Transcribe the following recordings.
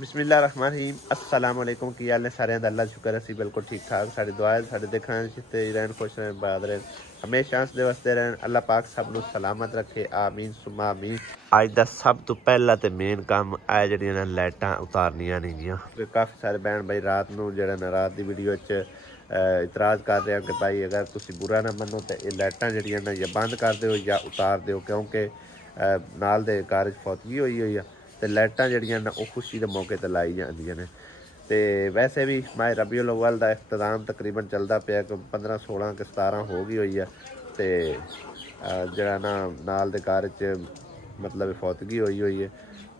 बिस्मिल्लाहिर्रहमानिर्रहीम अस्सलाम वालेकुम की हाल ने सारे दा अल्लाह शुक्र असी बिल्कुल ठीक ठाक साडी दुआ है साडे देखण ते रहन खुश रहन बाद रहन हमेशा हंसदे वसदे रहन अल्लाह पाक सब नु सलामत रखे आमीन सुमा आमीन। अज दा सब तो पहला ते मेन काम आ जड़ियां ने लाइटां उतारनियां नहीं गियां। काफ़ी सारे बहन भाई रात नू जेड़ा ना रात दी वीडियो च इतराज़ कर रहे हैं कि भाई अगर तुसी बुरा ना मनो तो ये लाइटां जड़ियां ना या बंद कर दो या उतार दो क्योंकि नाल दे घर फौतगी होई है तो लाइटां जड़ियां ना वो खुशी के मौके पर लाई जांदियां ने। तो वैसे भी माह रबीउल अव्वल का इख्तिताम तकरीबन चलता पिया 15 16 के 17 हो गई हुई है। तो जरा ना नाल दे घर च मतलब फौतगी हुई है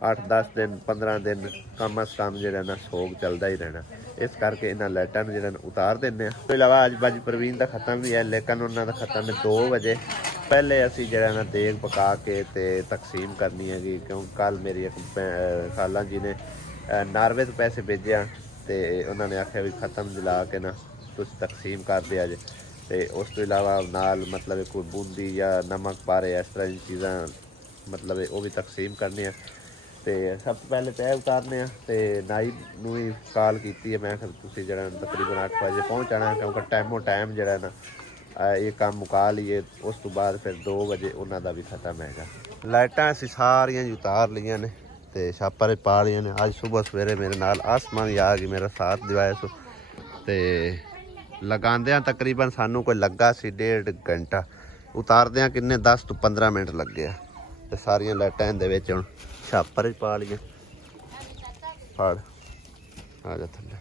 8-10 दिन 15 दिन कम अज कम जो ना सोग चलता ही रहना। इस करके इन्होंने लाइटां जो उतार देने। तो इलावा अज बाजी परवीन का खत्म भी है लेकिन उन्होंने खत्म है 2 बजे। पहले असी जो ना देग पका के ते तकसीम करनी है क्योंकि कल मेरी एक खाला जी ने नार्वे तो पैसे भेजे तो उन्होंने आख्या भी खत्म दिला के ना तुम तकसीम कर दिया जे। तो उस तो इलावा नाल मतलब कोई बूंदी या नमक पारे इस तरह की चीज़ा मतलब वो भी तकसीम करनी है। तो सब तो पहले तय उतारने तो नाई नू ही कॉल की है मैं तुम जरा तकरीबन 8 बजे पहुँच आना क्योंकि टाइमों टाइम जरा ना ये काम मुका लीए उस तो बाद फिर 2 बजे उन्होंने भी खत्म है। लाइटां असी सारियां उतार लिया ने तो छापर पा लिया ने। अज सुबह सवेरे मेरे नाल आसमान ही आ गई मेरा साथ दिवाया सो तो लगांदे तकरीबन सानू कोई लगा सी 1.5 घंटा उतारदे किन्ने 10 तो 15 मिनट लगे तो सारियां लाइटां इहदे विच हुण छापर पा लिया। फड़ आ जा थल्ले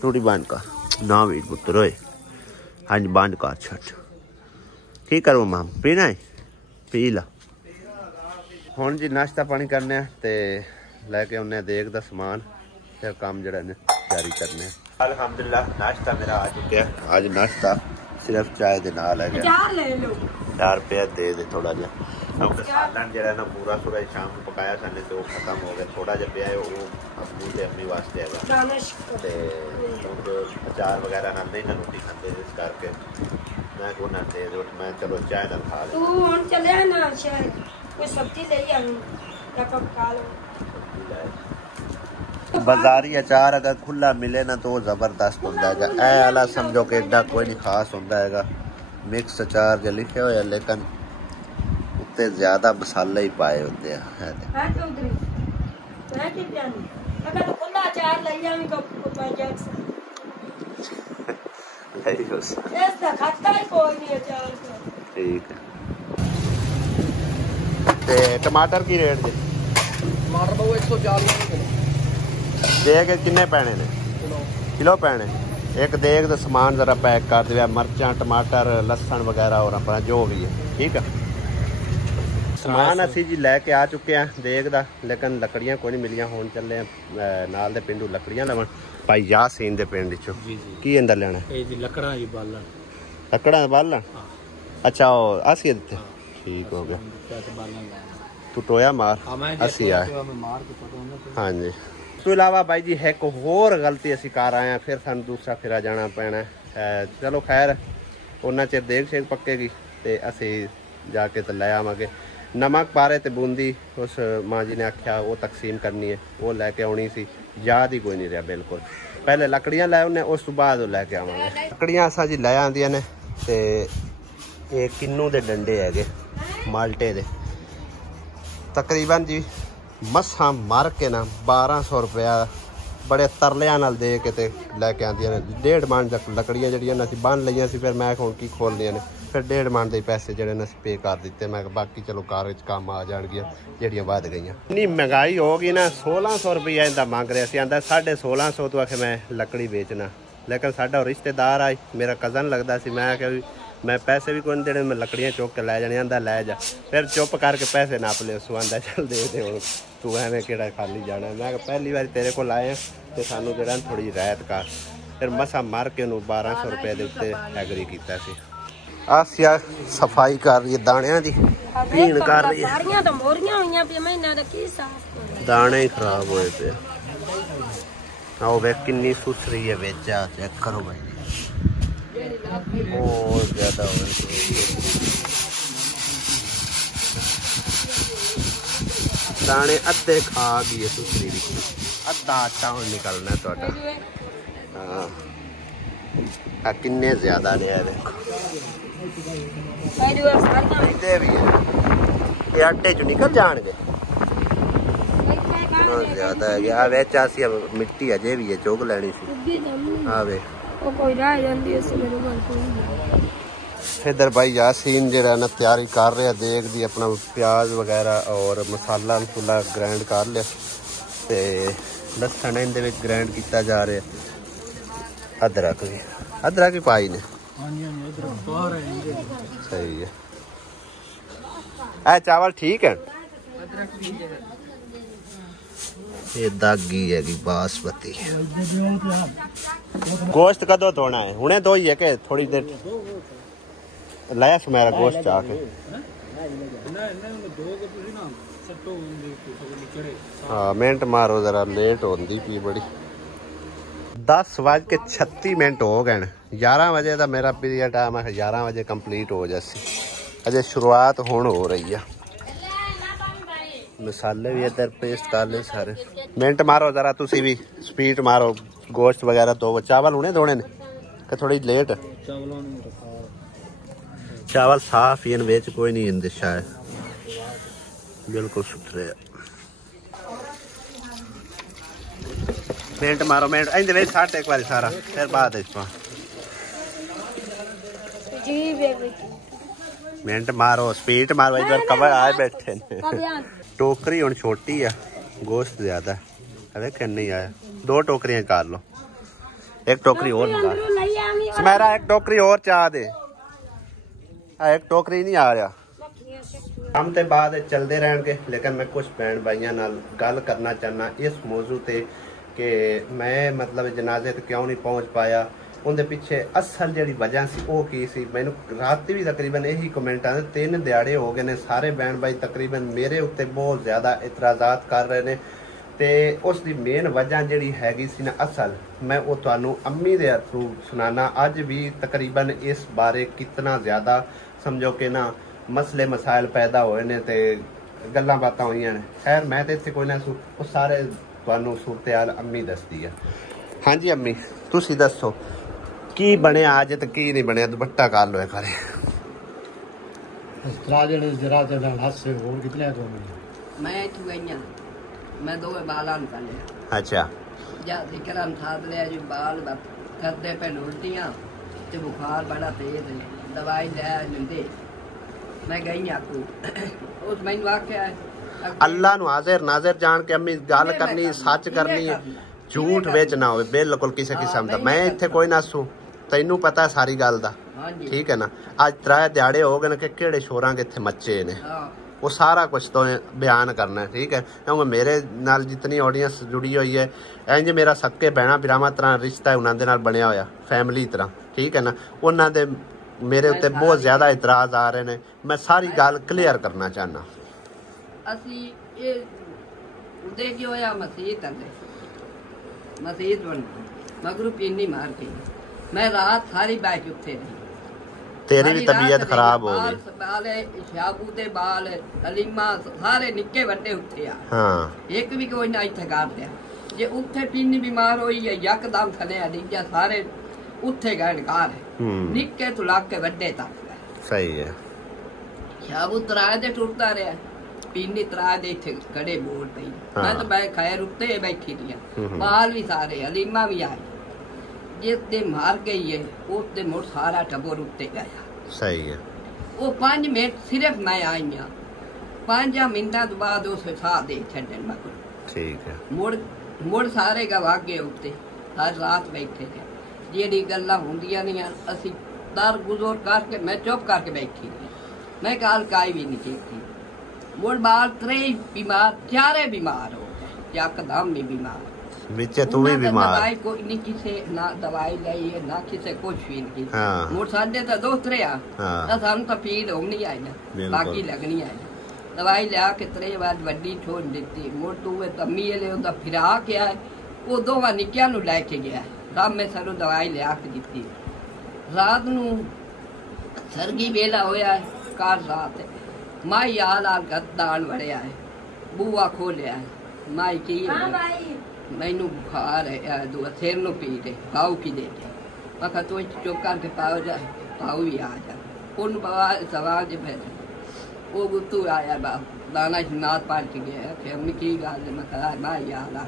टूटी बंद कर ना भी पुत्र होए। हाँ जी बंद कर छट की करूँ मां पीना है पी ला। हुण जी नाश्ता पानी करने ते लैके आने देग दा समान फिर काम जरा ने जारी करने। अल्हम्दुलिल्लाह नाश्ता मेरा आ चुका है। आज नाश्ता सिर्फ चाय दे नाल है 4 रुपया दे थोड़ा जा क्योंकि सालन जरा ना पूरा पूरा शाम को पकाया साने तो खत्म हो गया थोड़ा जा पिया है वो अम्मू ते अम्मी वास्ते है तो अचार वगैरह ना नहीं ना रोटी खाते इस करके मैं को ना दे दो मैं चलो चाय ना खा ले। तू हुन चले ना शायद कोई सब्जी ले आऊं या कब खा लो। बाजारी अचार अगर खुला मिले ना तो जबरदस्त होता है। ए वाला समझो कि एडा कोई नहीं खास होता है मिक्स अचार जो लिखे हुए लेकिन उत्ते ज्यादा मसाले ही पाए होते हैं। ठीक है टमाटर की रेट जी टमाटर तो 140 देग किन्ने पैने ने किलो पैने एक देग दा समान जरा पैक कर दिया मिर्चा टमाटर लसन वगैरह और अपना जो भी है ठीक है। समान असी जी लैके आ चुके हैं देग दा लेकिन लकड़ियां कोई नहीं मिलियां। हुण चले नाल दे पिंडू लकड़ियां लवन भाई यासीन दे पिंड चो की अंदर लेना लकड़ा ही बालन लकड़ा बालन। अच्छा असी दिते ठीक हो गया तू टोया मार असी आए हाँ जी। तो इलावा भाई जी एक होर गलती असी कर आए हैं फिर सानू दूसरा फिरा जाना पैना चलो खैर उन्ना चिर देग शेग पक्केगी तो असी जाके तो लै आवांगे। नमक पारे ते बूंदी उस माँ जी ने आख्या वो तकसीम करनी है वो लैके आनी सी याद ही कोई नहीं रहा बिल्कुल। पहले लकड़ियां लै आने उस तो बाद लैके आवांगे। लकड़ियां असा जी लै आंदियां ने ते ये किन्नू दे डंडे है माल्टे दे तकरीबन जी मसा मार के ना 1200 रुपया बड़े तरलियां नाल दे के ते लैके आंदियां ने। 1.5 मन लकड़ियां जड़ियां ना बन लईयां सी फिर मैं हुण की खोलनियां ने फिर 1.5 मन दे पैसे जड़े ने पे कर दिते मैं बाकी चलो कार काम आ जाणगियां जड़ियां वध गईयां। इन्नी महंगाई हो गई ना 1600 रुपया इंदा मंग रहा सी आंदा 1650 तो आखे मैं लकड़ी बेचना लेकिन साडा रिश्तेदार आई मेरा कज़न लगता सी मैं आख्या मैं पैसे भी कोई देने मैं लकड़ियां चुक के लै जाने आंदा लै जा फिर चुप करके पैसे नाप ले उसू आंदा चल दे हुण तू एवें केड़ा खाली जाना। मैं पहली बार तेरे को आए तो सानू जरा थोड़ी रायत कर फिर मसा मार के उन्होंने 1200 रुपये के उत्ते एग्री किया सी। आसिया सफाई कर रही है दाणियां दी भीन कर रही है दाने ही खराब होए पे आओ वे किन्नी सुथरी है बेच चेक करो भाई बहुत ज्यादा हो दाने अद्धे खा गई है सुसरी भी अद्धा आटा हुण निकलना तुहाडा। हां किन्ने ज्यादा ने है देखो इहदे भी है ये आटे चो निकल जाणगे ज्यादा है आ विच आसी मिट्टी अजे भी है चुग लैनी सी आ वे ओ कोई रह जांदी है मेरे कोल। इधर भाई यासीन जरा ना तैयारी कर रहा देख दी अपना प्याज वगैरह और मसाला मसूला ग्राइंड कर लिया ते लसन इहदे विच ग्राइंड किया जा रहा अदरक भी पाई ने सही है। चावल ठीक है ये दागी है बासमती गोश्त कदों धोना है हुणे धोई है कि थोड़ी देर लाया सुमेरा गोश्त चाके हाँ मिनट मारो जरा लेट होंदी पी बड़ी 10:36 हो गए 11 बजे का मेरा पीरियड टाइम है 11 बजे कंप्लीट हो जासी अजे शुरुआत हुण हो रही है। मसाले भी इधर पेस्ट कर ले सारे मिनट मारो जरा तुसी भी स्पीड मारो गोश्त वगैरह तो चावल हुणे धोने ने कि थोड़ी लेट चावल साफ ही वेच कोई नहीं इंदे शायद बिल्कुल सुथरे मिनट मारो मिनट इंदे वेच साट एक बार सारा फिर बाद इसको मिनट मारो स्पीड मारो इधर कवर आए बैठे ने टोकरी हुण छोटी है गोश्त ज्यादा है अरे क्या नहीं आया 2 टोकरियां कर लो एक टोकरी और निकाल सुमेरा एक टोकरी और चाह दे एक टोकरी नहीं आ रहा काम ते बाद चलते रहेंगे लेकिन मैं कुछ भैन भाइयों नाल गल करना चाहना इस मौजू ते कि मैं मतलब जनाजे ते क्यों नहीं पहुंच पाया उनके पिछे असल जी वजह सी वो की सी मैनू रात भी तकरीबन यही कमेंट आते 3 दिहाड़े हो गए ने सारे भैन भाई तकरीबन मेरे उत्ते बहुत ज़्यादा इतराज़ात कर रहे हैं ते उसकी मेन वजह जी हैगी सी ना असल मैं वो तुहानू अम्मी दे थ्रू सुनाना अज भी तकरीबन इस बारे कितना ज़्यादा समझो कि ना मसले मसाइल पैदा होए ने ते गल्लां बातां होईयां ने खैर मैं तो इत्थे कोई ना वो सारे तुहानू सूरत हाल अम्मी दसदी है। हाँ जी अम्मी तुसी दसो की बने आज तो की नहीं बने दुपट्टा कर लो करे मैं इत्थों गई मैं 2 बाल निकाले अच्छा जिक्रम साध लिया जी बाल करते पे उल्टियां ते बुखार बड़ा तेज है दवाई ले लेंदे मैं गई आपको उस मैनू आख्या अल्लाह नु हाजिर नाजिर जान के अम्मी गल करनी सच करनी झूठ विच ना होवे बिल्कुल किसी किस्म दा मैं इत्थे कोई ना सू तैनू पता है सारी गल दा ठीक है ना अज 3 दिहाड़े हो गए कि केड़े शोरां के इत्थे मच्चे ने वो सारा कुछ तो बयान करना है ठीक है क्योंकि मेरे नाल जितनी ऑडियंस जुड़ी हुई है इंज मेरा सक्के भैणा भरावां तरह रिश्ता है उन्हां दे नाल बनिया होया फैमिली तरह ठीक है ना उन्हां दे मेरे उत्ते बहुत ज्यादा इतराज आ रहे ने मैं सारी गल क्लियर करना चाहना असी ये उदे की होया मसीत अंदे मसीत बन मगरू पीनी मार के मैं रात सारी बैठ उठे रही तेरी भी तबीयत खराब हो गई बाल शाबू दे बाल अलीमा सारे निक्के बड़े उठे आ हां एक भी कोई ना इथे गाड़ दिया जे उठे पीनी बीमार होई है यकदम थले आ दिया सारे उठे गए कार निक्के तो लाग के बड़े तक सही है शाबू तराए दे टुरता रहा पीनी तराए दे इथे गड़े बोल पई मैं तो मैं खैर उठे बैठी दिया बाल भी सारे अलीमा भी आई जिस दे मार गई है उस दे मोर सारा टब्बर उठे गया सही है वो 5 मिनट सिर्फ मैं आई हां 5 मिनट बाद उस साथ दे छड़न मगर ठीक है मुड़ सारे गवा गए उठे हर रात बैठे थे जेडी गल्लां हुंदियां नहीं असी दर गुजर करके मैं चुप करके बैठी मैं काल काई भी नहीं की मुड़ बाल 3 बीमार 4 बीमार हो गए यकदम ही बीमार बिचे तू भी बीमार दवाई कोई नहीं किसे ना दवाई लाई है ना किसे कुछ भी नहीं मुड़ साडे तो दोस्तरे आ सानू तो पीड़ होनी आई ना बाकी लगनी आई दवाई लिया के 3 बार वड्डी छोड़ दी मुड़ तू तम्मी ले उदा फिरा के आए वो 2 निक्कियां नु लेके गया राम में सारू दवाई लिया के दी रात नू सरगी वेला होया कार रात माई आल गद्दान वड़िया है बुआ खोलिया है माई की मैनू बुखार है सिर नू पीड़ है पाऊ की दे दे मैं कहा तू चुप करके पाओ जा पाऊ भी आ जा उन सवाल ज फिर वो गुत्तू आया दाना नाथ पाड़ के गया फिर अम्मी की गल है मैं कहा मैं याद आ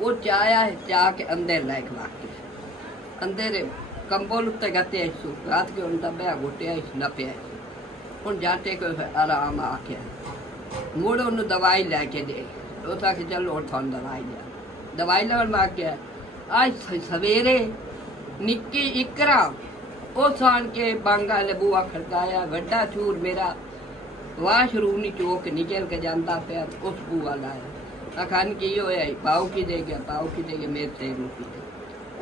वो चाया है चाह के अंदर लायक वाके अंदर कंबल उत्ते गते रात के उन दबया घुटिया न पिया हूँ जाते को आराम आख्या मुड़ उन्होंने दवाई लैके दे उस आखे चलो और थान दवाई लैन मैं आख्या आज सवेरे निक्की इकरा उस आन के बांगा ले बुआ खड़काया वड्डा चूर मेरा वाशरूम चौक निकल के जाता पाया उस बुआ लाया अखान की होया पाऊ की दे गया मेरे से रोटी दे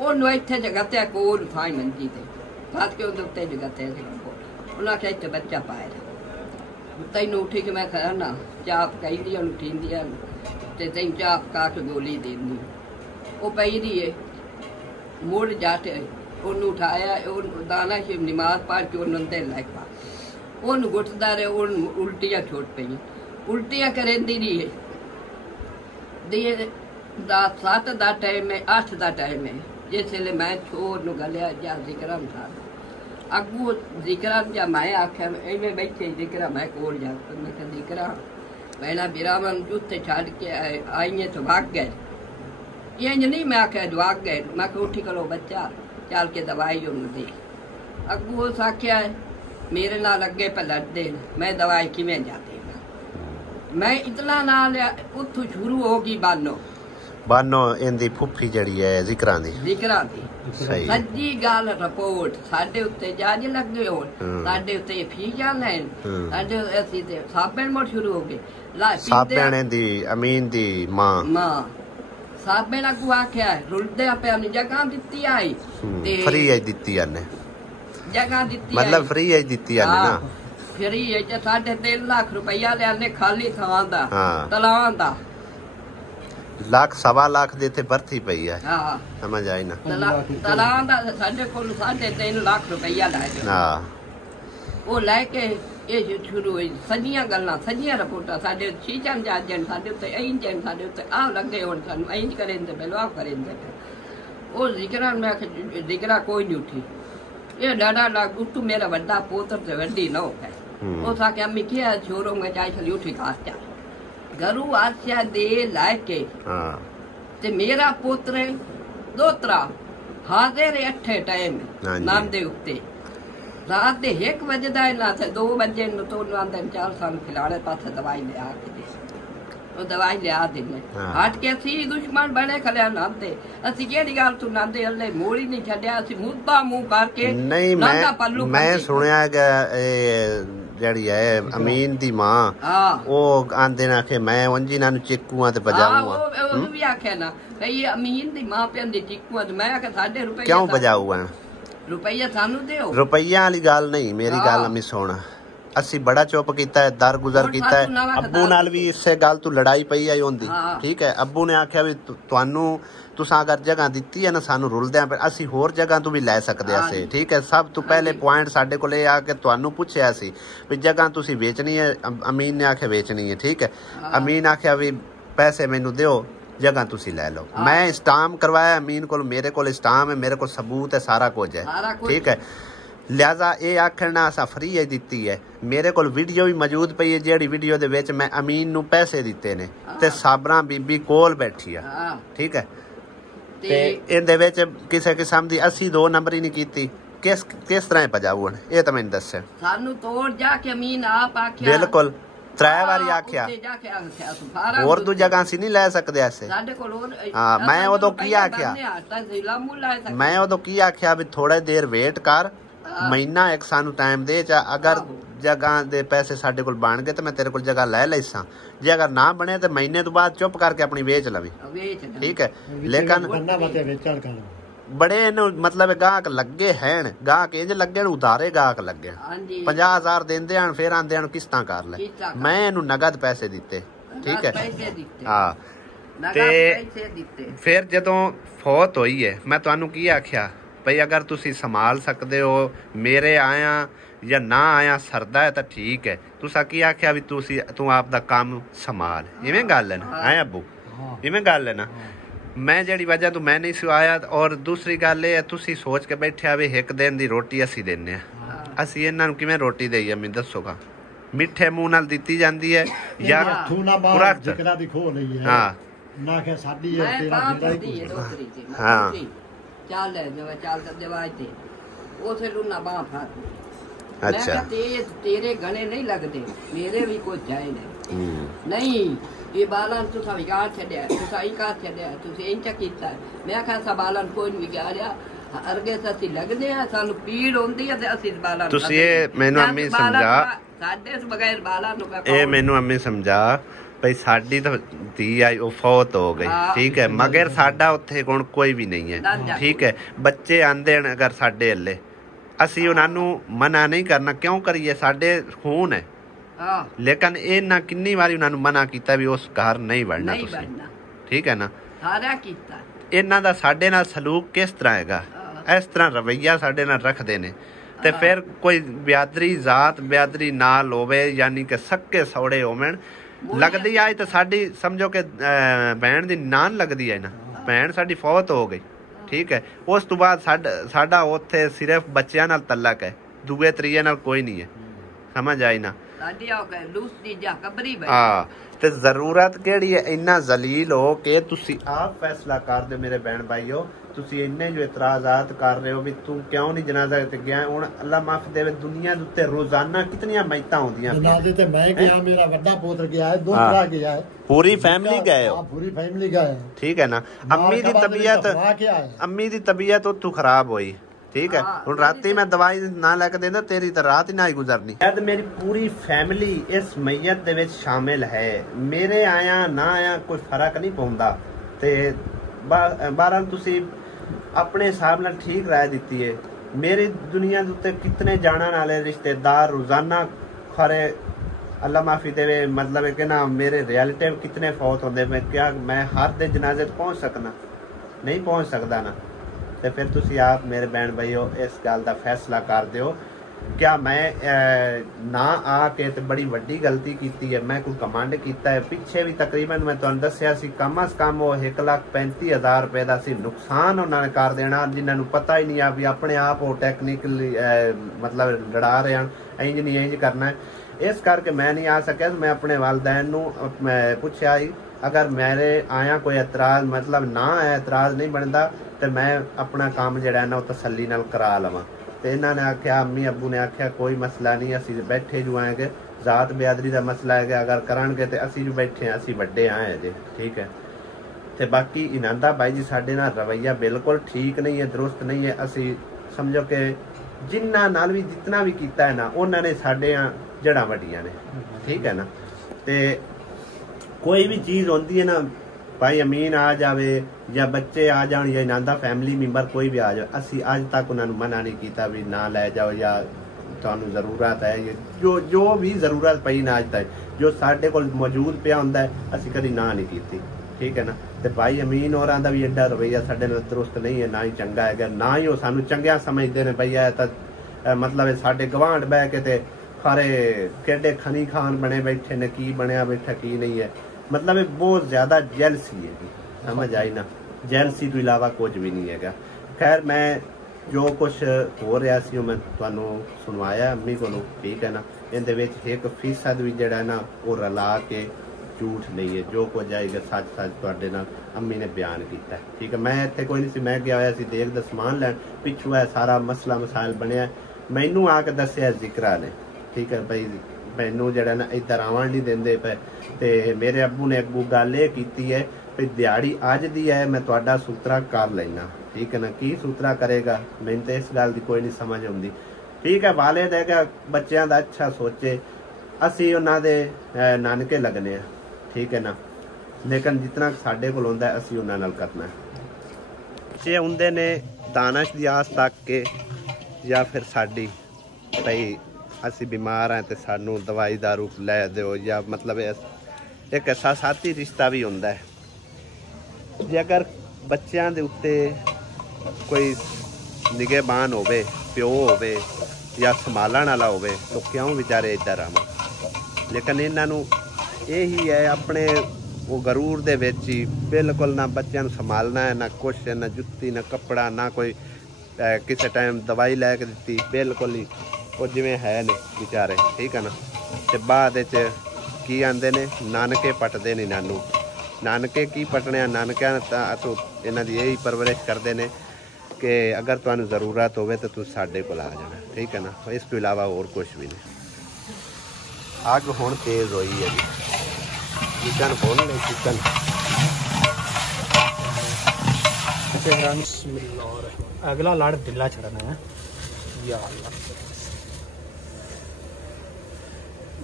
ਉਹਨੂੰ ਇੱਥੇ ਜਗਤੇ ਕੋਲ ਥਾਈ ਮੰਜੀ ਤੇ ਬਾਤ ਕੇ ਉਹਦੇ ਉੱਤੇ ਜਗਤੇ ਸੀ ਉਹਨਾਂ ਕੇ ਇੱਥੇ ਬੱਚਾ ਪਾਇਆ ਤੈਨੂੰ ਉੱਠੀ ਕਿ ਮੈਂ ਖਾਣਾ ਨਾ ਚਾਪ ਕਹਿੰਦੀ ਉਹਨੂੰ ਠੀਂਦੀ ਆ ਤੇ ਤੈਨੂੰ ਚਾਪ ਕਾ ਕੇ ਗੋਲੀ ਦੇਣੀ ਉਹ ਪਈ ਦੀ ਏ ਮੁੜ ਜਾਤੇ ਉਹਨੂੰ ਉਠਾਇਆ ਉਹ ਦਾਣਾ ਸੀ ਨਮਾਜ਼ ਪੜ੍ਹ ਕੇ ਉਹਨੂੰ ਅੰਦਰ ਲੈ ਪਾ ਉਹਨੂੰ ਗੁੱਟਦਾ ਰਿਹਾ ਉਹਨੂੰ ਉਲਟੀਆਂ ਛੋਟ ਪਈਆਂ ਉਲਟੀਆਂ ਕਰੇਂਦੀ ਰਹੀ ਏ ਦੇ ਦਾ 7 ਦਾ ਟਾਈਮ ਹੈ 8 ਦਾ ਟਾਈਮ ਹੈ जिसले मैं छोर नु गलिया जा जिक्राम था अगू जिक्राम जा मैं आख्या इवें बैठे जिक्रा मैं कोल जा मैं कहा जिक्रा मैंने बिरामन जूते छड़ के आईए तो भाग गए ये नहीं मैं आख्या भाग गए मैं कहा उठी करो बच्चा चल के दवाई उन्हें दे अगू उस आख्या मेरे नाल अगे पे लड़ दे मैं दवाई किवें जाती मैं इतना ना लिया उतों शुरू होगी बानो इंदी फुफी जड़ी है जिक्रां दी सही सच्ची गल रिपोर्ट साडे उत्ते जज लगे होण साडे उत्ते फीसा लैन साडे असी ते साबण मोड़ शुरू हो गए साबण दी अमीन दी मां साबण अगू आख्या रुलदे पे जगह दित्ती आई ते फ्री आई दित्ती आने जगह दित्ती मतलब फ्री आई दित्ती आने ना फ्री है 3.5 लाख रुपया लेने खाली थां दा तलां दा लाख सवा लाख दे थे भर्ती पई है हां समझ आई ना तलां दा साडे कोल 3.5 लाख रुपया लाए हां वो लेके ये शुरू हुई सजियां गल्लां सजियां रिपोर्टां साडे शीचन जाजन साडे उत्ते इंजन साडे उत्ते आ लगे हुण सानू इंज करेंदे बेलवा करेंदे ओ जिक्रा मैं जिक्रा कोई नहीं उठी ये डाडा लागू तू मेरा बड़ा पोतर ते वड्डी न हो गए ओ सा के अम्मी किया छोरो में जाई चली उठी कास जा घरू आस्या दे लाके ते मेरा पुत्र दोतरा हाजिर 8 टाइम नाम दे उत्ते रात दे 1 बजे दा ना थे 2 बजे नु तो आंदे 4 साल खिलाड़े पास दवाई ले आके दे ओ दवाई ले आ दे हट के सी दुश्मन बने खले नाते असि केड़ी गल तू नांदे अल्ले मोड़ी नहीं छड्या असि मुद्दा मुंह करके नहीं मैं सुनया जड़ी है अमीन दी मां ओ आंदे ना के मैं वंजी नानु चिक्कुआं ते बजाऊंगा ओ भी आखे ना भई अमीन दी मां पे अंदे चिक्कुआं ते मैं आखे साडे रुपए क्यों बजाऊंगा रुपया सानू देओ रुपया वाली गल नहीं मेरी गल अमी सुन असी बड़ा चुप कीता है दर गुजर कीता है अब्बू नाल भी इससे गल तू लड़ाई पई आई होंदी ठीक है अब्बू ने आख्या भी तुहानू तुसां अगर जगह दित्ती है ना सानू रुलदे पे असी होर जगह तू भी लै सकदे आसे ठीक है सब तो पहले पॉइंट साडे कोल ए आके तुहानू पुछया सी भी जगह तुसी बेचनी है अमीन ने आख्या बेचनी है ठीक है अमीन आख्या भी पैसे मैनू दिओ जगह तुसी ले लो मैं स्टाम करवाया अमीन को मेरे को स्टाम है मेरे को सबूत है सारा कुछ है ठीक है लिहाजा ये आखना असा फ्री है दित्ती है मेरे को वीडियो भी मौजूद पई है जेड़ी वीडियो दे विच मैं अमीन नू पैसे दिते ने ते साबरा बीबी कोल बैठी है ठीक है ते इहदे विच किसे किस्म दी 82 नंबर ही नहीं कीती किस तरह भजाऊ ये तो मैंने दस्से सानू तोड़ जाके अमीन आप आख्या बिल्कुल 3 बारी आख्या और दू जगह सी नहीं लै सकदे ऐसे हां मैं उदो की आख्या मैं उदो की आख्या भी थोड़ा देर वेट कर महीना एक सानू टाइम दे चा अगर जगह दे पैसे साडे कोल बन गए तो मैं तेरे कोल जगह ले लैसा जे अगर ना बने तो महीने तो बाद चुप करके अपनी बेच लवी ठीक है लेकिन बड़े मतलब गाहक लगे हैं गाहक इंज लगे उधारे गाहक लगे 50,000 देंदे हन फिर आंदे हन किस्तां कर ले मैं इनू नगद पैसे दिते ठीक है हाँ ते फिर जदों फौत होई है मैं तुहानू की आख्या भाई अगर तुसी संभाल सकते हो मेरे आया या ना आया सरदा है तो ठीक है तुसा की आख्या भी तू आप दा काम संभाल इवें गल है अब्बू इवें गल है ना। मैं जिहड़ी वजह तो मैं नहीं सुआया और दूसरी गल ये तुसी सोच के बैठे भी एक दिन की रोटी असी देने असी इन्हां नूं किवें रोटी देईए मैं दसोगा। मिठे मुंह नाल दित्ती जांदी है या जिकरा दी खो लई है हां ना के साडी मैं बाप दी है दोतरी थी हां चल जो चल कर देवाज थे ओथे लुना बाह फाट अच्छा तेरे गणे नहीं लगते मेरे भी कुछ जाए नहीं ये बालन तुसा विगाड़ छड्या तुसा ही का छड्या तुसे इंच कीता मैं कहा सा बालन कोई नहीं विगाड़या अरगे ससी लगदे आ सानू पीड़ होंदी है ते असि बालन तुसी ये मेनू अम्मी समझा साडे से बगैर बालन नु का ए मेनू अम्मी समझा भाई साडी तो धी आई वो फौत हो गई ठीक है मगर साडा उत्थे हुण कोई भी नहीं है ठीक है बच्चे आंदे न अगर साडे हल्ले असी उन्होंने मना नहीं करना क्यों करिए साडे खून है लेकिन इन्ना किन्नी बारी उन्होंने मना किया भी उस घर नहीं बढ़ना ठीक है ना सारा कीता इन्हां दा साडे नाल सलूक किस तरह हैगा इस तरह रवैया साडे नाल रखदे ने ते फिर कोई ब्यादरी जात ब्यादरी नाल होवे यानी कि सक्के सौड़े होवन लगदी आई तो साडी समझो कि भैन दी नान लगदी है ना भैन साडी फौत हो गई ठीक है उस तो बाद साडा उत्थे सिर्फ बच्चियां नाल तलक है दूए त्रीए नाल कोई नहीं है समझ आई ना हाँ ते जरूरत केड़ी है इन्ना जलील हो के तुसी आप फैसला कर दो मेरे बहन भाईओ तुसी इन्ने जो इतराजात कर रहे हो भी तू क्यों नहीं जनाजा ते गया हुण अल्लाह माफ देवे दुनिया दे उत्ते रोजाना कितनियां मैतां होंदियां जनाजे ते मैं गया मेरा बड़ा पुत्र गया है दूसरा गया है पूरी फैमिली गए हो पूरी फैमिली गए ठीक है ना अम्मी दी तबीयत उत्थों खराब होई ठीक है हुण राती मैं दवाई ना लेके देंदा तेरी तो रात ही ना ही गुजरनी शायद मेरी पूरी फैमिली इस मैयत दे विच शामिल है मेरे आया ना आया कोई फर्क नहीं पौंदा ते बारह तुसी अपने हिसाब नाल ठीक राय दित्ती है मेरी दुनिया दे उत्ते कितने जाना वाले रिश्तेदार रोजाना खरे अल्लाह माफी देवे मतलब है कि ना मेरे रिलेटिव कितने फौत होंदे मैं क्या मैं हर दे जनाजे ते पहुंच सकना नहीं पहुंच सकदा ना तो फिर तुसी आप मेरे बहन भाईओ इस गल का फैसला कर दियो क्या मैं ना आके तो बड़ी वड्डी गलती की है मैं कोई कमांड किया है पिछे भी तकरीबन मैं तुहानू दस्सिया सी कम अज कम वो 1,35,000 रुपए का सी नुकसान उन्होंने कर देना जिन्होंने पता ही नहीं आ भी अपने आप वो टेक्निकली मतलब लड़ा रहे हैं इंज नहीं इंज करना है इस करके मैं नहीं आ सकिया मैं अपने वालदैन नू पूछा ही अगर मेरे आया कोई एतराज मतलब ना आया एतराज नहीं बनता तो मैं अपना काम जड़ा ना तसल्ली नाल करा लवां तो इन्हों ने आख्या अम्मी अबू ने आख्या कोई मसला नहीं असी बैठे जो आए जात बिरादरी का मसला है अगर करनगे तो असी जो बैठे हैं असी वड्डे आए जे ठीक है तो बाकी इनादा भाई जी साडे नाल रवैया बिल्कुल ठीक नहीं है दुरुस्त नहीं है असी समझो कि जिन्ना नाल भी जितना भी किया है ना उन्होंने साडे जड़ा वड्डियां ने ठीक है ना तो कोई भी चीज़ होती है ना भाई अमीन आ जाए या बच्चे आ जाओ या इनादा फैमिली मैंबर कोई भी आ जाए असी अज तक उन्होंने मना नहीं किया भी ना लै जाओ या तुहानू जरूरत है जो भी जरूरत पई ना अज तक जो साडे कोल मौजूद पिया हुंदा है असी कभी ना नहीं की ठीक है ना तो भाई अमीन होरां दा भी एडा रवैया साडे नाल दुरुस्त नहीं है ना ही चंगा है ना ही वो सानू चंगिया समझते हैं भैया मतलब साडे गवांढ बह के ते खारे केडे खनी खान बने बैठे ने की बनया बैठा की नहीं है मतलब बहुत ज्यादा जेलसी है समझ आई ना जेलसी तो इलावा कुछ भी नहीं है खैर मैं जो कुछ हो रहा सी मैं तुहानू सुनवाया अम्मी को ठीक है ना इहदे विच 1% भी जिहड़ा ना वो रला के झूठ नहीं है जो कुछ आएगा सच सच तुहाडे नाल अम्मी ने बयान किया ठीक है मैं इत्थे कोई नहीं सी मैं गया होया सी देख दा समान लैन पिछू है सारा मसला मसाइल बनया मैनू आके दस्सिया जिक्रा ने ठीक है भाई मैनू जड़ा ना इधर आवन नहीं देंदे पे ते मेरे अब्बू ने अगू गल ये कीती है भी दिहाड़ी अज दी है मैं तुहाडा सूत्रा कर लेना ठीक है ना की सूत्रा करेगा मैनूं तो इस गल की कोई नहीं समझ आउंदी ठीक है वालिद है कि बच्चों का अच्छा सोचे असी उन्हां दे नानके लगने ठीक है ना लेकिन जितना साडे कोल हुंदा असी उन्हां नाल करना बच्चे हुंदे ने दानश दी आस तक के या फिर साडी भाई असी बीमार हैं तो सानू दवाई दारू लै दो या मतलब एक ऐसा साथी रिश्ता भी होंदा है जे अगर बच्चों के उत्ते कोई निगहबान होवे प्यो होवे या संभालण वाला होवे तो क्यों बेचारे इधर आवन लेकिन इन्हों यही है अपने ਉਹ ਗਰੂਰ ਦੇ ਵਿੱਚ ਹੀ ਬਿਲਕੁਲ ਨਾ ਬੱਚਿਆਂ ਨੂੰ ਸੰਭਾਲਣਾ ਹੈ, ਨਾ ਕੁਛ, ਨਾ ਜੁੱਤੀ, ਨਾ ਕੱਪੜਾ, ਨਾ ਕੋਈ ਕਿਸੇ ਟਾਈਮ ਦਵਾਈ ਲੈ ਕੇ ਦਿੱਤੀ, ਬਿਲਕੁਲ ਹੀ ਉਹ ਜਿਵੇਂ ਹੈ ਨੇ ਵਿਚਾਰੇ, ਠੀਕ ਹੈ ਨਾ। ਤੇ ਬਾਅਦ ਵਿੱਚ ਕੀ ਆਂਦੇ ਨੇ, ਨਾਨਕੇ ਪੱਟਦੇ ਨੇ ਨਾਨੂ। ਨਾਨਕੇ ਕੀ ਪਟਣੇ, ਨਾਨਕਿਆਂ ਤਾਂ ਤੋਂ ਇਹਨਾਂ ਦੀ ਇਹੀ ਪਰਵਰਿਸ਼ ਕਰਦੇ ਨੇ ਕਿ ਅਗਰ ਤੁਹਾਨੂੰ ਜ਼ਰੂਰਤ ਹੋਵੇ ਤਾਂ ਤੁਸੀਂ ਸਾਡੇ ਕੋਲ ਆ ਜਾਣਾ, ਠੀਕ ਹੈ ਨਾ। ਇਸ ਤੋਂ ਇਲਾਵਾ ਹੋਰ ਕੁਛ ਵੀ ਨਹੀਂ। ਅੱਗ ਹੁਣ ਤੇਜ਼ ਹੋਈ ਹੈ ਜੀ, ਚਿਕਨ ਖੋਲ ਲੈ, ਚਿਕਨ अगला लाड़ दिल्ला छड़ना है या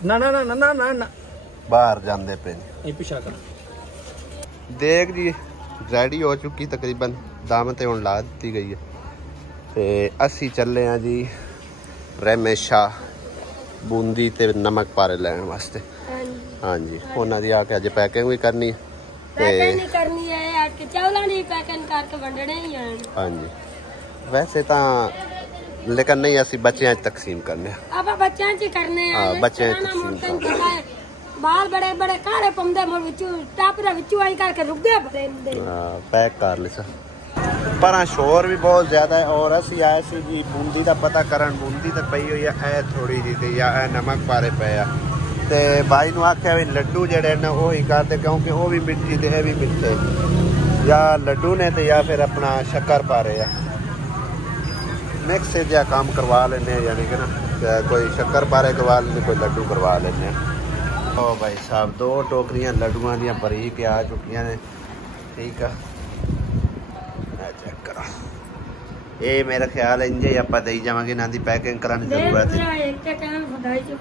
ना ना ना ना ना ना ना बाहर जाते पे ये पीछा कर देख जी रेडी हो चुकी तकरीबन, दम ते हुण ला दी गई है। ते असी चले हैं जी रमेशा बूंदी ते नमक पारे लैन वास्ते। हाँ जी उन्होंने दी आके अज पैकिंग भी करनी पैकिंग नहीं करनी है यार के चावला नहीं पैकिंग करके वंडने ही हैं। हाँ जी वैसे तो लेकिन नहीं असी बच्चों तकसीम करने अब बच्चों च करने हैं। हाँ बच्चों तकसीम करने बाल बड़े बड़े काले पमदे मोर विचू टापरा विचू आई करके रुक दे बड़े मुंडे। हां पैक कर ले सर, पर शोर भी बहुत ज्यादा है। और असी आए सी जी बूंदी का पता करन, बूंदी तो पई हुई है ए थोड़ी जी ते या नमक पारे पे आ ते भाई नु आख्या भी लड्डू जेड़े ने वो ही कर दे, क्योंकि वो भी मिट्टी ते भी मिठे, या लड्डू ने ते या फिर अपना शक्कर पारे आ मिक्स जहा काम करवा लेने, यानी कि ना कोई शक्कर पारे करवा लेने, कोई लड्डू करवा लेने। ओ भाई साहब 2 टोकरियां लड्डुआं दी भरी के आ चुकी ने, ठीक है। चेक करो ये मेरा ख्याल है इंजे आप दे जावांगे, ना दी पैकिंग कराने जरूरत है।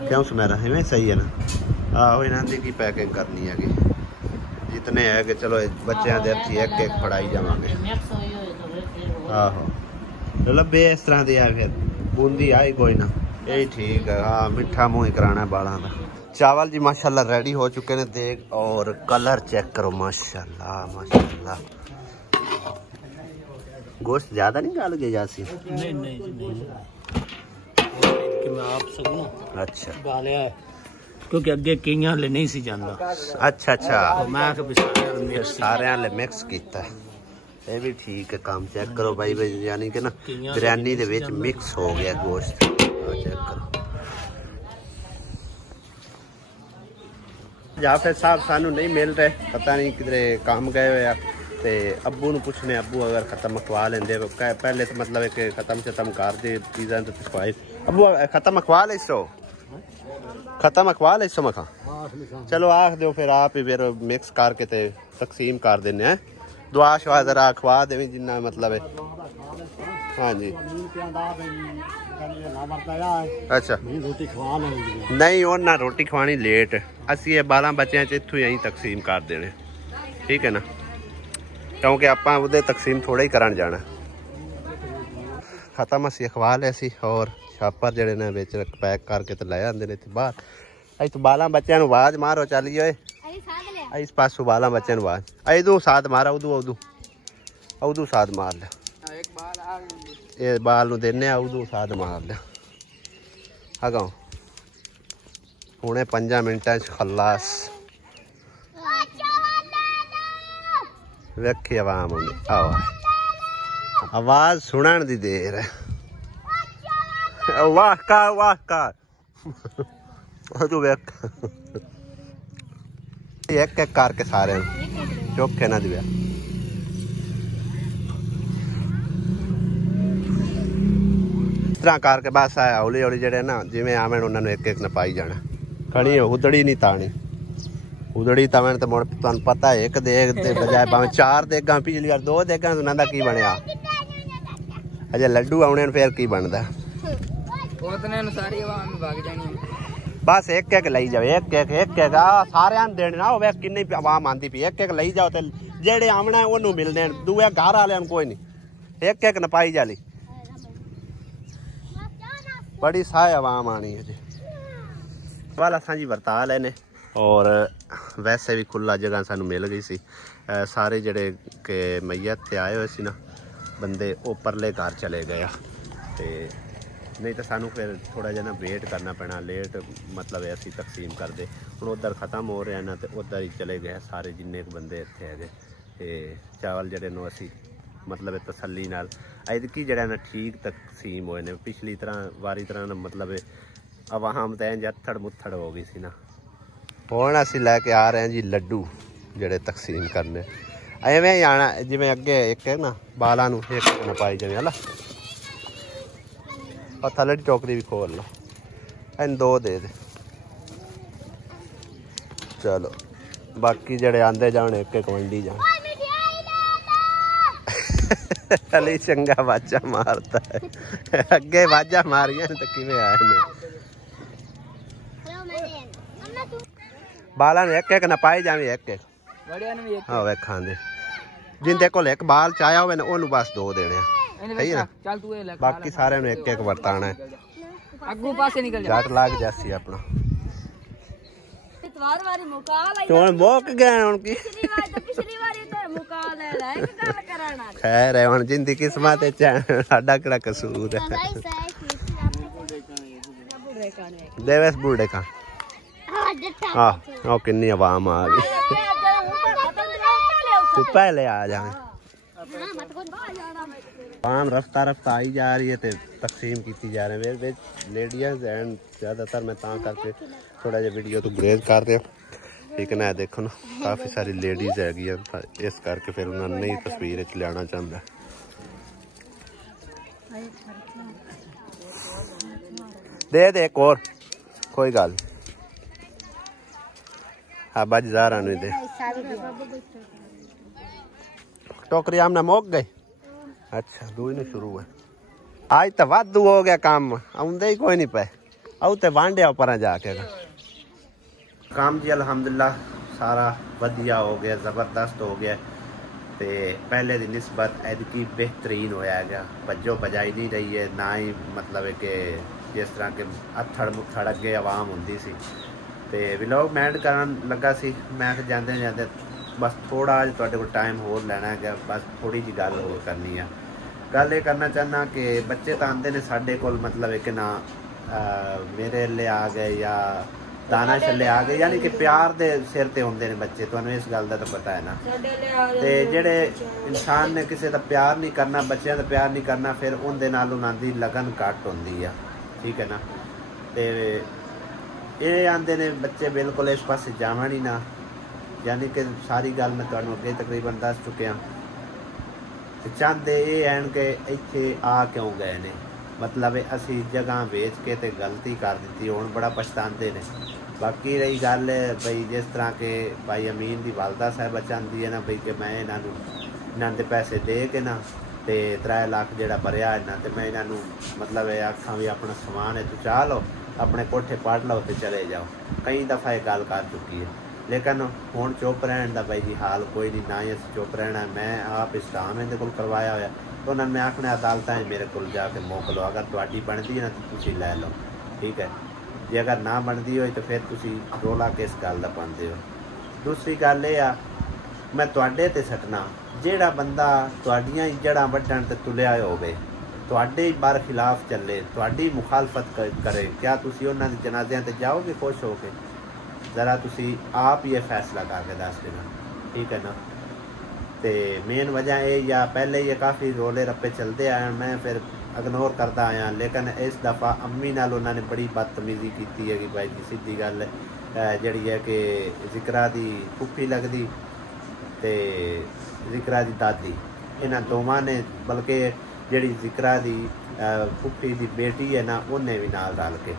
क्यों सुमेरा इवें सही है ना? आहो इन्हां दी की पैकिंग करनी है, जितने है कि चलो बच्चों के हत्थी एक एक फड़ाई जावांगे। आहो चलो बे इस तरह दी आ फिर बूंदी आई कोई ना, यही ठीक है। हाँ मिठा मुँह ही कराना बालों का। चावल जी माशाल्लाह रेडी हो चुके हैं, देख और कलर चेक करो माशाल्लाह माशाल्लाह। गोश्त ज्यादा नहीं डाल गया जासी? नहीं नहीं कि मैं आप सकूं अच्छा डालिया क्योंकि अगे कईयां ले नहीं सी जांदा। अच्छा अच्छा तो मैं कि सारे ले मिक्स कीता है, ये भी ठीक है। काम चेक करो भाई, यानी कि ना बिरयानी दे विच मिक्स हो गया गोश्त। चेक करो जाफर साहब सानू नहीं मिल रहे, पता नहीं किधरे काम गए हुए ते अब्बू नु पूछने, अब्बू अगर खत्म अखवा लेंदे पहले तो मतलब है कि खत्म कर दे चीज़ां तो खवाए। अब्बू खत्म अखवा ले सो, खत्म अखवा ले सो मखा, चलो आख दो फिर आप ही फिर मिक्स करके ते तकसीम कर देने हैं। दुआ शवा जरा अखवा देवी जिन्ना मतलब है। हाँ जी अच्छा रोटी खवा लेंगे नहीं उन्हें रोटी खवानी लेट, असी ये 12 बच्चों इतों ही तकसीम कर देने, ठीक है ना, क्योंकि आप तकसीम थोड़ा ही करन जाना। खत्म असी खवा ले सी और छापर जड़े ने बिच पैक करके तो लै आंदे ने बाहर। अस तो 12 बच्चों आवाज मारो चलिए इस पासों 12 बच्चों आवाज इदू साथ मारा उदू साथ मार लिया, ये बाल नू देने उदू साथ मार लिया। अगों हुणे 5 मिनटां खलास वेखी आवाम आवाज सुनन दी देर है। वाह का तू वेख एक एक करके सारे चौखे ना दिया। इस तरह करके बस आया हौली हौली जड़े ना जिमें आवन उन्होंने एक एक नपाई जाना। खड़ी उदड़ी नहीं तानी, उदड़ी तवन तो मुड़ तुहानू पता है एक देग ते बजाय भावें 4 देगां, पिछली बार 2 देगां तो उन्हां दा की बनया, अजे लड्डू आने फिर की बनदा। बस एक एक लाई जाओ, एक एक सारे देने ना वे किन्नी आवाम आंदी पी, एक एक लाई जाओ ते जेड़े आमना ओनू मिलने, दूए घर वाले कोई नहीं, एक एक नपाई जाली। बड़ी साय आवाम आनी है जी। वाला असा जी वरता लेने और वैसे भी खुला जगह सानू मिल गई सी। सारे जड़े के मैयत ते आए हुए सी ना बंदे वो परले घर चले गए ते नहीं तो सानू फिर थोड़ा जिहा ना वेट करना पैना, लेट मतलब असी तकसीम करते ਹੁਣ ਉਧਰ ਖਤਮ ਹੋ ਰਿਹਾ ਨਾ ਤੇ ਉਧਰ ਹੀ ਚਲੇ ਗਏ ਸਾਰੇ ਜਿੰਨੇ ਕੁ ਬੰਦੇ ਇੱਥੇ ਹੈਗੇ। ਤੇ ਚਾਵਲ ਜਿਹੜੇ ਨੂੰ ਅਸੀਂ मतलब तसल्ली नाल ऐदकी जड़ा ना ठीक तकसीम होए ने पिछली तरह वारी तरह ना मतलब आवाम तो इंज अथड़ मुथड़ हो गई सी ना। हुण असीं लैके आ रहे हैं जी लड्डू जड़े तकसीम करने एवें ही आना जिवें अगे एक है ना बालां नूं एक ना पाई जावे हला और थल्ले दी टोकरी भी खोल लो इन दो दे दे चलो बाकी जड़े आंदे जाने एक एक वंडी जाने। अली चंगा वाजा मारता है अगे वाजा मारिया तो किवें आए ने बाला ने एक एक ना पाई जावे एक एक हाँ वेखां दे जिंदे कोल एक बाल चाया होवे ना ओनू बस दो देने सही है ना बाकी सारे ने एक एक वरताना है अगू पासे निकल जा जट लाग जासी अपना मुक गए उनकी खैर है हुण जिंदी किस्मत साडा किहड़ा कसूर है देवेस बूढ़े का हाँ किन्नी आवाम आ गई तू पहले आ जाए आम रफ्ता रफ्ता आई जा रही है तो तकसीम की जा रहे हैं लेडीज एंड ज़्यादातर मैं ता करके थोड़ा जिहा वीडियो तो गुरेज कर रहे हो ठीक है ना देखो ना काफ़ी सारी लेडीज हैगी इस करके फिर उन्होंने नई तस्वीर लिया चाहता दे दे एक और कोई गल हाँ बज जा रहा नहीं दे टोकरी आमने मुक गई अच्छा दूई नहीं शुरू है आज तो वादू हो गया काम आउंदे ही कोई नहीं पे आउ तो वांडिया पर जाके काम जी अल्हम्दुलिल्लाह सारा वधिया हो गया ज़बरदस्त हो गया ते पहले की निस्बत एदकी बेहतरीन होया गया भज्जो भजाई नहीं रही है ना ही मतलब कि जिस तरह के अथड़ मुथड़ अगे आवाम होंदी सी ते व्लॉग मैंड करन लगा सी मैं जाते जाते बस थोड़ा अज तुहाडे कोल टाइम होर लैना है बस थोड़ी जी गल होर करनी है गल ये करना चाहना कि बच्चे तो आते ने साडे कोल मतलब कि ना मेरे ले आ गए या दाना छले आ गए यानी कि प्यार दे सिर ते होंदे ने बच्चे तुहानू इस गल दा तो पता है ना ते जेड़े इंसान ने किसी दा प्यार नहीं करना बच्चों दा प्यार नहीं करना फिर उनदे नाल उन्हां दी लगन घट होंदी है ठीक है ना ते ये आंदे ने बच्चे बिल्कुल इस पासे जावन ही ना यानी कि सारी गल मैं तुहानू अगे तकरीबन दस चुकिया चाहते ये हैं कि इत्थे आ क्यों गए ने मतलब असी जगह बेच के ते गलती कर दी हुण बड़ा पछताते ने बाकी रही गल बई जिस तरह के भाई अमीन की वालदा साहिबा चाहती है ना बई कि मैं इन्हां दे पैसे दे के ना ते 3 लाख जिहड़ा भरिया इन्हां ते मैं इन्हां मतलब आखां भी अपना समान है तू चाह लो अपने कोठे पाट लो तो चले जाओ कई दफ़ा ये गल कर चुकी है लेकिन हुण चुप रहने का भाई जी हाल कोई नहीं ना ही अस चुप रहना मैं आप इस्लाम इहदे कोल करवाया होया तो उन्होंने मैं आखना अदालतां मेरे को जाके मोक लो अगर तुहाडी बनदी है ना तो तुसीं लै लो ठीक है जे अगर ना बनदी होई तो फिर तुसीं रोला किस गल दा पांदे हो। दूसरी गल ये आ मैं तुहाडे ते सटना जिहड़ा बंदा तुहाडियां जड़ां वड्डण ते तुलिया होवे तुहाडे बार खिलाफ चले तुहाडी मुखालफत करे क्या तुसीं उन्हां दे जनाज़ियां ते जाओगे खुश हो के ज़रा तुसी आप ये फैसला करके दस देना ठीक है ना। तो मेन वजह ये या पहले ये काफ़ी रोले रप्पे चलते आए मैं फिर इग्नोर करता आया लेकिन इस दफ़ा अम्मी नाल उन्होंने बड़ी बदतमीजी की है कि भाई जी सीधी गल जी है कि जिक्रा दी फुफी लगती तो जिक्रा दी दादी इन्हां दोवां ने बल्कि जी जिक्रा दी फुफी दी बेटी है ना उन्हें भी नाल रल के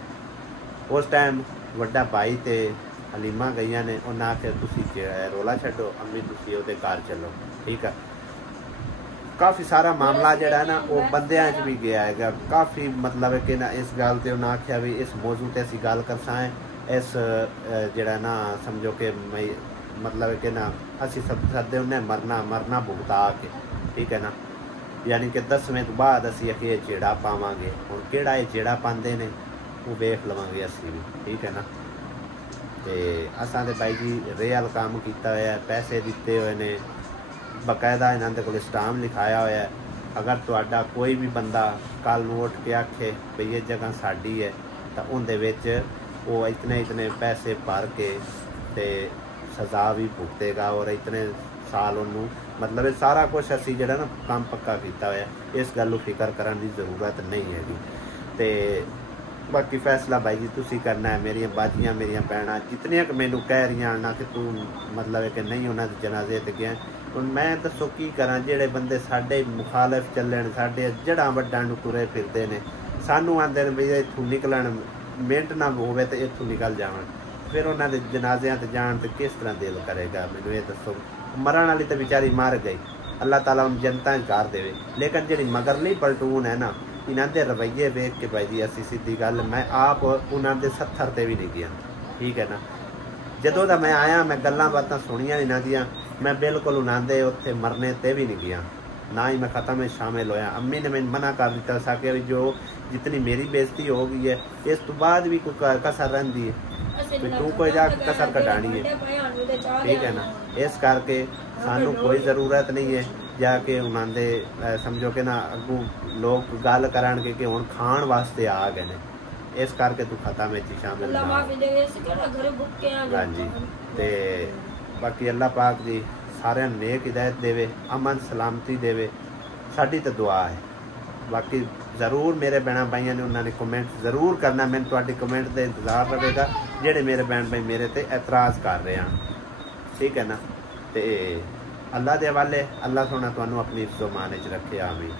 उस टाइम वड्डा भाई ते हलीमा गई ने उन्हें आखिया तुसी रोला छड्डो अम्मी तुसी उहदे घर चलो ठीक है। काफ़ी सारा मामला जड़ा ना वो बंदियां च भी गया है काफ़ी मतलब कि ना इस गल ते उन्हें आखिया भी इस मौजू ते असीं गल करसां इस जड़ा ना समझो कि मतलब कि ना असीं सब सदे उन्हें मरना भुगता के ठीक है ना यानी कि 10वें तो बाद असीं अखे जेड़ा पावांगे हुण किहड़ा ये जेड़ा पांदे ने वो वेख लवांगे असीं भी ठीक है ना। तो असां ते भाई जी रियल काम किया होया पैसे दिते हुए ने बकायदा इन्हां दे कोल स्टाम लिखाया होया अगर तुहाडा कोई भी बंदा कल नूं उठ के आखे भी ये जगह साडी है तो उहदे विच वो इतने इतने पैसे भर के ते सज़ा भी भुगतेगा और इतने साल उन्होंने मतलब ये सारा कुछ असी जो ना काम पक्का किया होया, इस गल फिक्र करने की जरूरत नहीं हैगी। तो बाकी फैसला भाई जी तुसी करना है। मेरिया बाजियाँ मेरिया भैन जितनियां मैनू कह रही ना कि तू मतलब है कि नहीं उन्होंने जनाजे ते गया, हुण मैं दसो की करा। जेड़े बंदे साडे मुखालफ चलन, साडे जड़ा वड्डां नूं तुरे फिरदे ने, सानू आंदे ने भी इत्थों निकलन, मिनट ना होवे तो इत्थों निकल जावन, फिर उन्होंने जनाजियां ते जान ते किस तरह दिल करेगा। मैनू ये दसो। मरण वाली तो बेचारी मर गई, अल्लाह ताला उन जनता कर देवे, लेकिन जी मगरली पलटून है ना, इन्हों के रवैये वेख के भाई जी असी सीधी गल, मैं आप उन्होंने 70 ते भी नहीं गया, ठीक है ना। जदों दा मैं आया मैं गल्लां बातां सुनिया इन्हां दियां, मैं बिल्कुल उन्होंने उत्थे मरने ते भी नहीं गया, ना ही मैं ख़त्म में शामिल होया। अम्मी ने मैंने मना कर दिता सा कि जो जितनी मेरी बेइज्जती हो गई है इस तो बाद भी कोई कसर रही है, तू कोई जा कसर कटानी है, ठीक है ना। इस करके सानू कोई ज़रूरत नहीं है जाके उन्होंने समझो कि ना अगू लोग गल करांगे कि हुण खाण वास्ते आ गए ने, इस करके तू खत्म में शामिल ना। हाँ जी। तो बाकी अल्लाह पाक जी सारे नेक हिदायत देवे, अमन सलामती देवे, साडी तो दुआ है। बाकी ज़रूर मेरे भैन भाइयों ने उन्होंने कमेंट ज़रूर करना, मैंने तुहाडी कमेंट का इंतज़ार रहेगा जेडे मेरे भैन भाई मेरे ते एतराज़ कर रहे हैं, ठीक है ना। तो अल्लाह के हवाले, अल्लाह सोना तुहानू अपनी इज्जत मान च रखे। आमीन।